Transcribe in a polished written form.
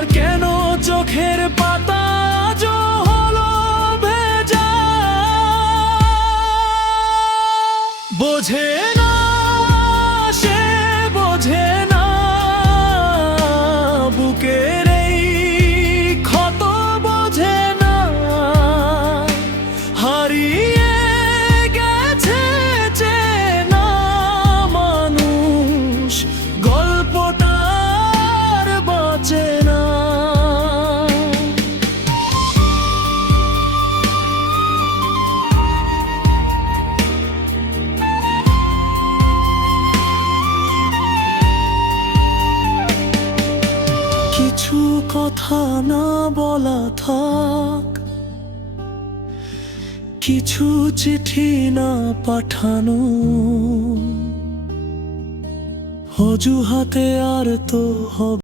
আমার কেন চোখের পাতা আজ হলো ভেজা। বোঝে না সে, বোঝে না বুকের এই ক্ষত, বোঝে না হারিয়ে গেছে চেনা মানুষ, গল্পটার বাঁচে না। কিছু কথা না বলা থাক, কিছু চিঠি না পাঠানো, অজুহাতে আর তো হবে